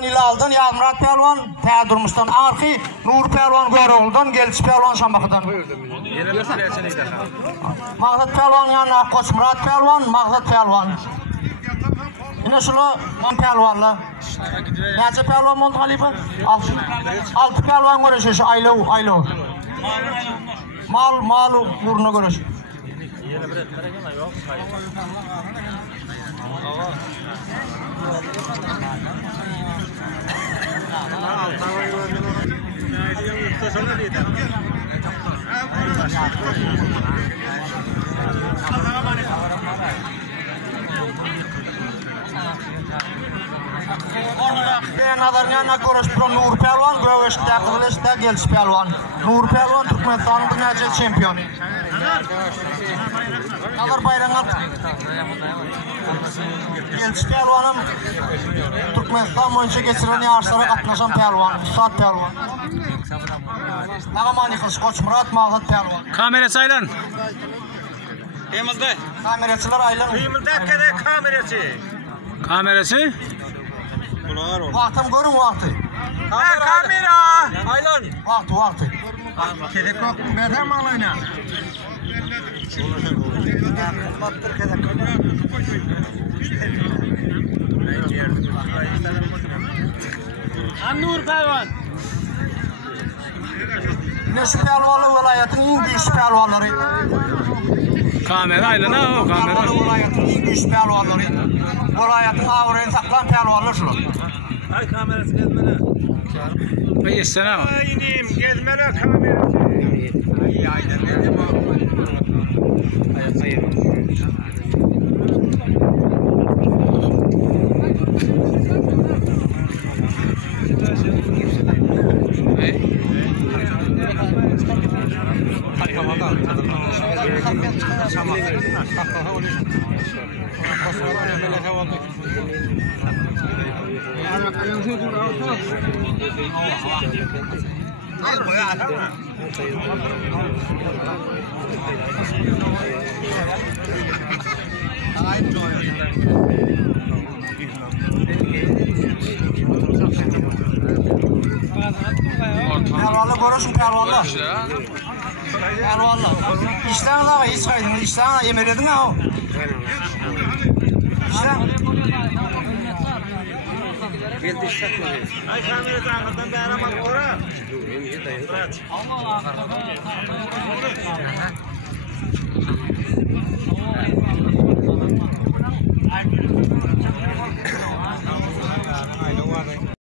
Pelvan ile aldın, Yağmurat Pelvan Tədurmus'tan, Arxi Nur Pelvan Göroğlu'dan, Gelçi Pelvan Şambakı'dan. Mağzat Pelvan yanına Koç Murat Pelvan, Mağzat Pelvan. Yine şunu man Pelvan'la. Nece Pelvan oldu Halife? Altı Pelvan görüşüyor, Aylo. Mal uğruna görüşüyor. Nazarına görüştüren Nur Pelvan, Göveş'te Kılıç'ta Gelçi Pelvan. Nur Pelvan Türkmenistan'ın bir nece şampiyonu. Nazar Bayranlar Gelçi Pelvan'ım Türkmenistan boyunca geçiren yarışlara katlaşan Pelvan, Üstad Pelvan. Ağamani Kılıç, Koç Murat, Mağzat Pelvan. Kamerası aylan. Kıyımızda. Kamerasılar aylan. Kıyımızda kadar kamerası. Kamerası? Vaxtım görün vaxtı. Kamera. Aylan. Vaxtı. Kedek yok. Bedem alayına. Nur Pelvan. Neşi Pelvanlı vilayetinin en büyük pelvanları. Kamera aylan ha o kamera. Vilayetinin en büyük pelvanları. Vilayetin ağırını saklan pelvanlar şunu. Ay kamerası gezmene. Ay istene ama. Aynim gezmene kamerası. Ay aynen dedim o. Hayır. Pelvanlı görürsün pelvanlı. Pelvanlı. İşten da hiç kaydın. İşten emeledin ha o. İşten. Ay kamerası anlatan bir aramadı ora.